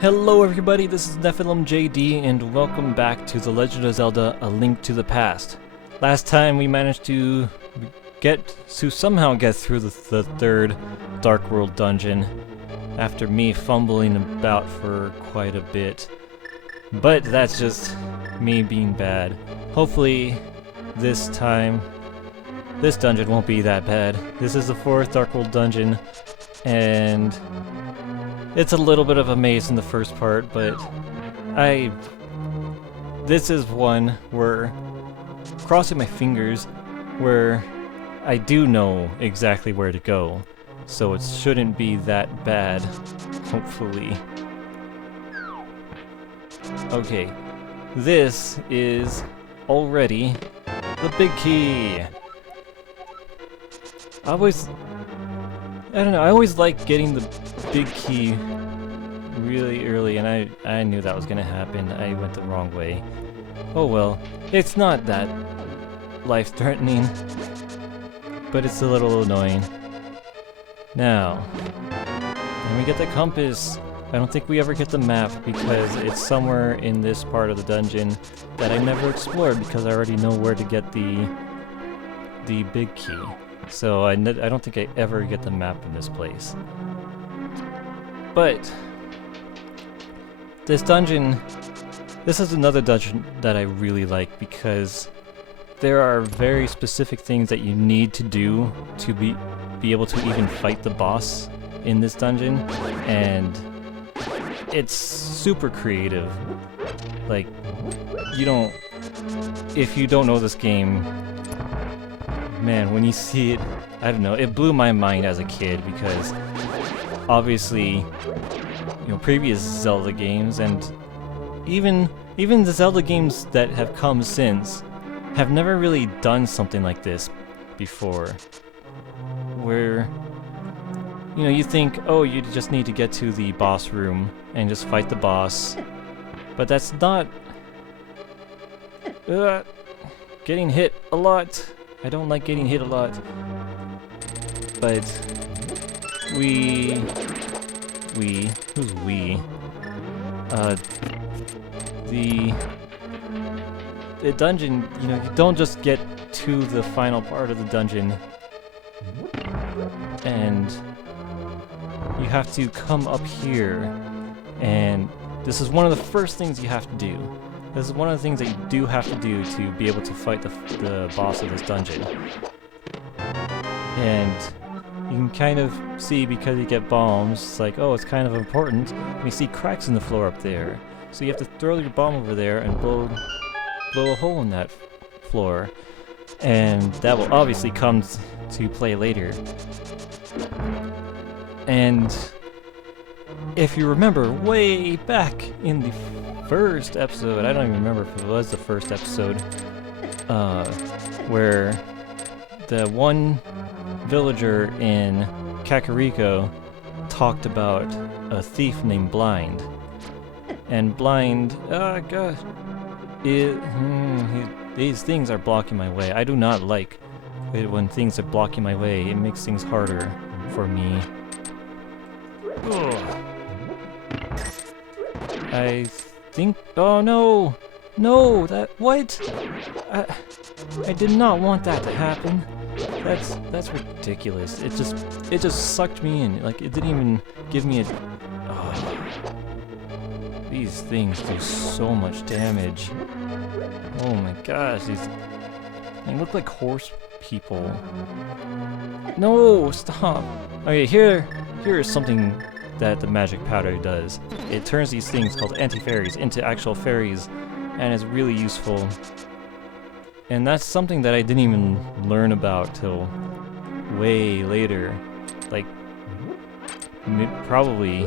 Hello everybody, this is NephilimJD and welcome back to The Legend of Zelda: A Link to the Past. Last time we managed to somehow get through the third Dark World dungeon after me fumbling about for quite a bit. But that's just me being bad. Hopefully this time this dungeon won't be that bad. This is the fourth Dark World dungeon and it's a little bit of a maze in the first part, but this is one where, crossing my fingers, where I do know exactly where to go, so it shouldn't be that bad, hopefully. Okay, this is already the big key. I always like getting the big key really early, and I knew that was gonna happen. I went the wrong way. Oh well, it's not that life-threatening, but it's a little annoying. Now, when we get the compass, I don't think we ever get the map because it's somewhere in this part of the dungeon that I never explored because I already know where to get the big key. So I don't think I ever get the map in this place. But this is another dungeon that I really like because there are very specific things that you need to do to be able to even fight the boss in this dungeon, and it's super creative. Like, if you don't know this game, man, when you see it, I don't know, it blew my mind as a kid because obviously, previous Zelda games and even the Zelda games that have come since have never really done something like this before. Where, you think, oh, you just need to get to the boss room and just fight the boss. But that's not... getting hit a lot. I don't like getting hit a lot. But who's we? The dungeon, you don't just get to the final part of the dungeon and you have to come up here, and this is one of the first things you have to do. This is one of the things that you do have to do to be able to fight the boss of this dungeon. And you can kind of see, because you get bombs, it's like, oh, it's kind of important. And you see cracks in the floor up there. So you have to throw your bomb over there and blow a hole in that floor. And that will obviously come to play later. And if you remember way back in the first episode, I don't even remember if it was the first episode, where the one villager in Kakariko talked about a thief named Blind. And Blind, these things are blocking my way. I do not like it when things are blocking my way. It makes things harder for me. Ugh. I think... Oh no! No! What? I did not want that to happen. That's ridiculous. It just sucked me in. Like, it didn't even give me a... Oh. These things do so much damage. Oh my gosh, they look like horse people. No, stop. Okay, here is something that the magic powder does. It turns these things called anti-fairies into actual fairies, and it's really useful. And that's something that I didn't even learn about till way later. Like, probably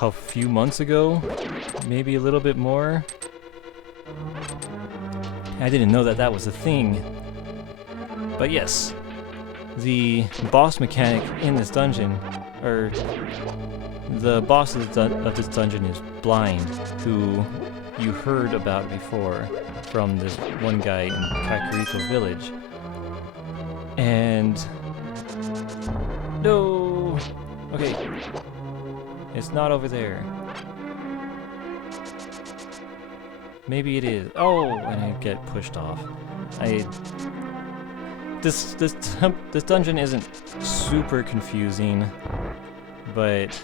a few months ago, maybe a little bit more. I didn't know that was a thing. But yes, the boss mechanic in this dungeon, or the boss of this dungeon, is Blind, who you heard about before from this one guy in Kakariko Village. And no, okay. It's not over there. Maybe it is. Oh, and I get pushed off. This dungeon isn't super confusing, but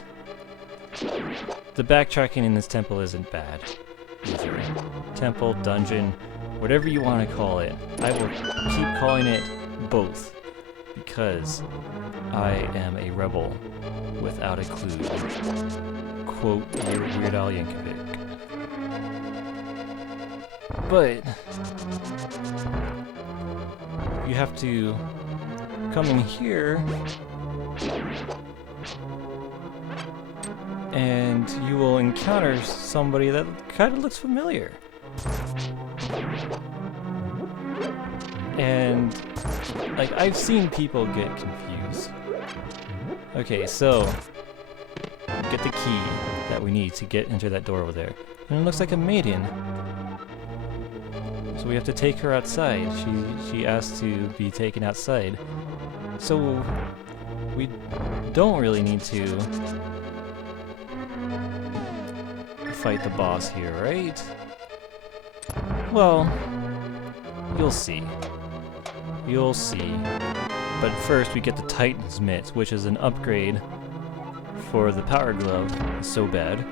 the backtracking in this temple isn't bad either. Temple, dungeon, whatever you want to call it. I will keep calling it both, because I am a rebel without a clue. Quote Weird Al Yankovic. But you have to come in here and you will encounter somebody that kind of looks familiar. And like, I've seen people get confused. Okay, so get the key that we need to enter that door over there. And it looks like a maiden. So we have to take her outside. She asked to be taken outside. So we don't really need to fight the boss here, right? Well, you'll see. You'll see. But first we get the Titan's Mitt, which is an upgrade for the Power Glove. It's so bad.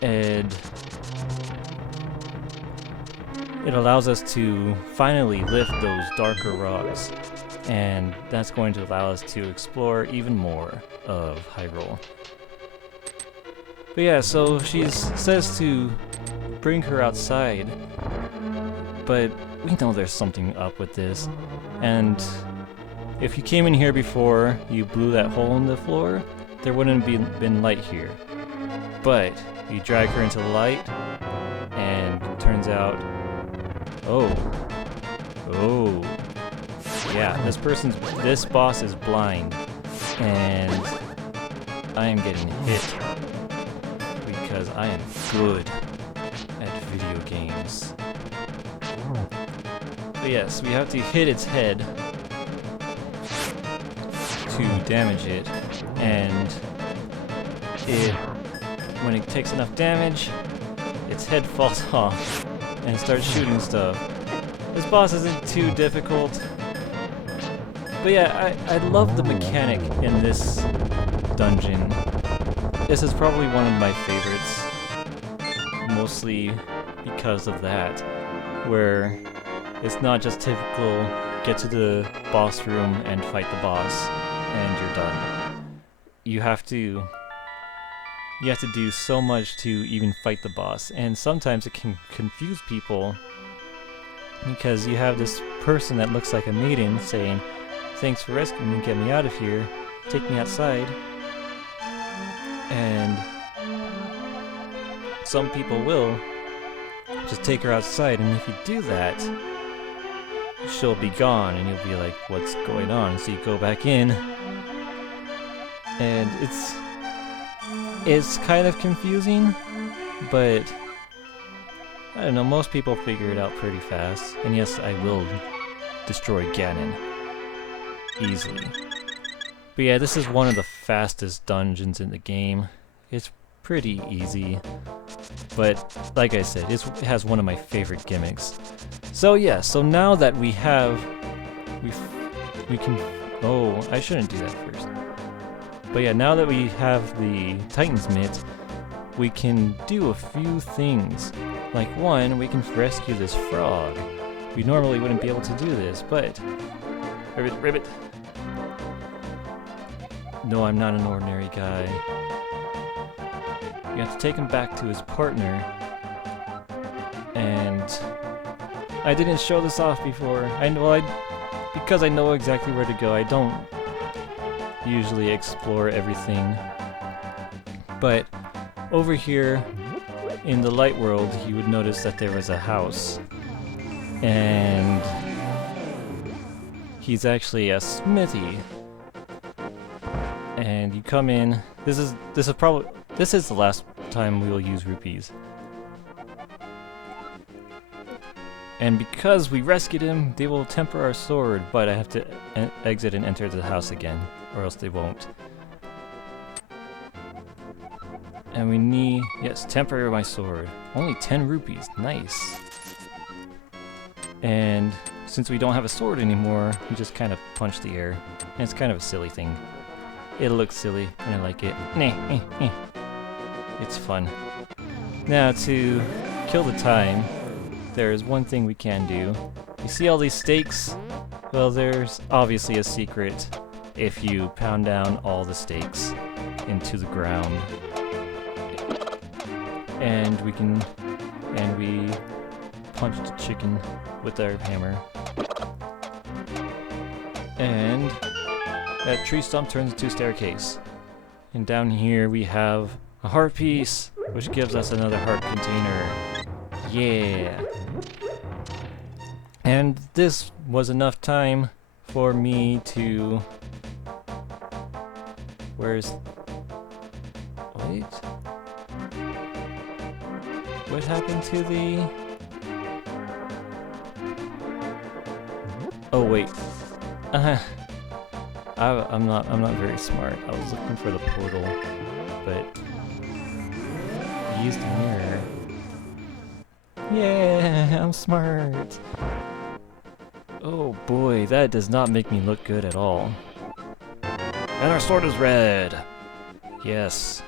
And it allows us to finally lift those darker rocks, and that's going to allow us to explore even more of Hyrule. But yeah, so she says to bring her outside, but we know there's something up with this, and if you came in here before you blew that hole in the floor, there wouldn't have been light here. But you drag her into the light, and it turns out, oh, yeah, this boss is blind, and I am getting hit because I am good at video games. But yes, we have to hit its head to damage it, and when it takes enough damage, its head falls off and starts shooting stuff. This boss isn't too difficult, but yeah, I love the mechanic in this dungeon. This is probably one of my favorites, mostly because of that, where it's not just typical get to the boss room and fight the boss and you're done. You have to do so much to even fight the boss, and sometimes it can confuse people because you have this person that looks like a maiden saying, "Thanks for rescuing me, get me out of here, take me outside." And some people will just take her outside, and if you do that, she'll be gone and you'll be like, what's going on? So you go back in, and it's kind of confusing, but I don't know, most people figure it out pretty fast. And yes, I will destroy Ganon easily. But yeah, this is one of the fastest dungeons in the game. It's pretty easy, but like I said, it has one of my favorite gimmicks. So yeah, so now that we can, oh, I shouldn't do that first. But yeah, now that we have the Titan's Mitt, we can do a few things. Like one, we can rescue this frog. We normally wouldn't be able to do this, but... Ribbit. No, I'm not an ordinary guy. You have to take him back to his partner. And I didn't show this off before. Because I know exactly where to go. I don't usually explore everything. But over here in the light world, you would notice that there was a house. And he's actually a smithy. And you come in. This is the last time we will use rupees. And because we rescued him, they will temper our sword, but I have to exit and enter the house again, or else they won't. And we need, yes, temporary my sword. Only 10 rupees, nice. And since we don't have a sword anymore, we just kind of punch the air. And it's kind of a silly thing. It looks silly, and I like it. It's fun. Now, to kill the time, there is one thing we can do. You see all these stakes? Well, there's obviously a secret if you pound down all the stakes into the ground. And we punch the chicken with our hammer. And that tree stump turns into a staircase. And down here we have a heart piece, which gives us another heart container. Yeah! And this was enough time for me to... Where's... Wait? What happened to the... Oh wait. I'm not very smart. I was looking for the portal, but I used the mirror. Yeah, I'm smart. Oh boy, that does not make me look good at all. And our sword is red. Yes,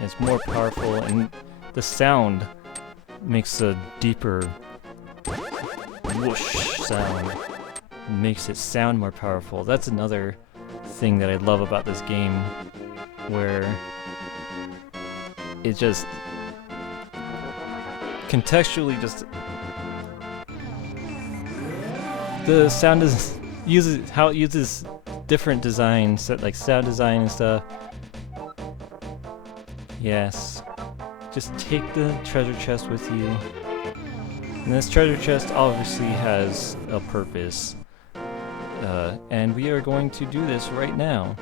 it's more powerful, and the sound makes a deeper whoosh sound. Makes it sound more powerful. That's another thing that I love about this game, where it just contextually just the sound uses different designs, like sound design and stuff. Yes, just take the treasure chest with you. And this treasure chest obviously has a purpose. And we are going to do this right now.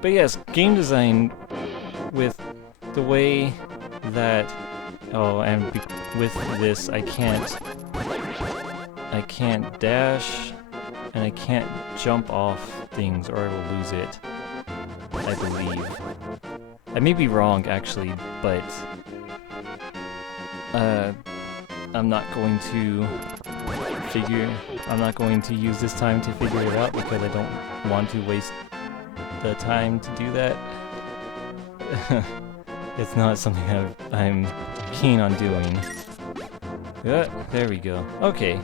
But yes, game design with the way that... Oh, and with this I can't dash, and I can't jump off things or I will lose it, I believe. I may be wrong actually, but I'm not going to use this time to figure it out because I don't want to waste the time to do that. It's not something I'm keen on doing. Yeah, there we go. Okay.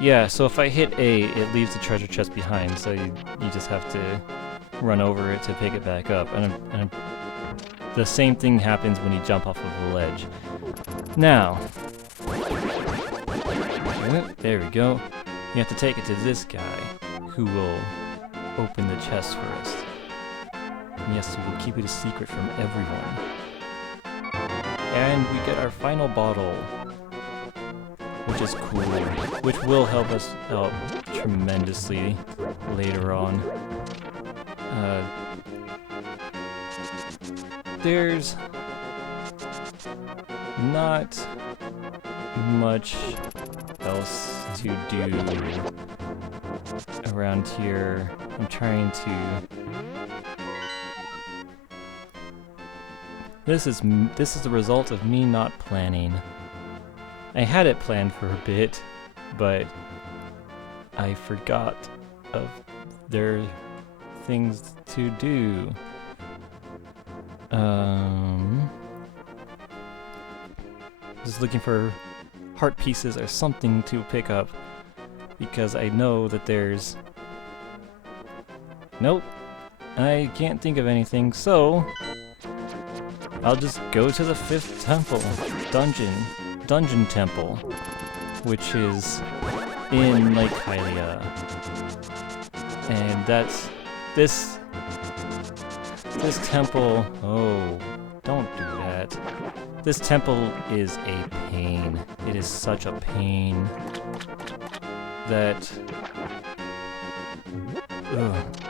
Yeah, so if I hit A, it leaves the treasure chest behind, so you just have to run over it to pick it back up. And the same thing happens when you jump off of the ledge. Now, there we go. You have to take it to this guy, who will open the chest for us. And yes, we will keep it a secret from everyone. And we get our final bottle, which is cool, which will help us out tremendously later on. There's not much else to do around here. I'm trying to... This is the result of me not planning. I had it planned for a bit, but I forgot of their things to do. Just looking for heart pieces or something to pick up, because I know that there's... Nope, I can't think of anything, so I'll just go to the 5th temple, dungeon temple, which is in Lake Hylia. And that's this temple. Oh, don't do that. This temple is a pain. It is such a pain that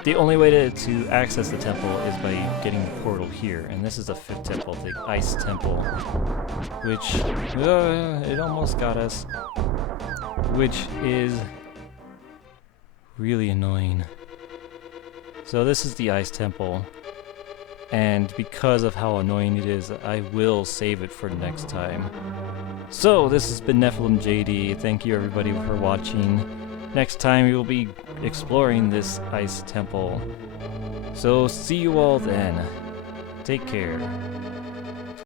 the only way to access the temple is by getting the portal here, and this is the 5th temple, the Ice Temple, which it almost got us, which is really annoying. So this is the Ice Temple, and because of how annoying it is, I will save it for next time. So, this has been NephilimJD. Thank you everybody for watching. Next time we will be exploring this ice temple. So, see you all then. Take care.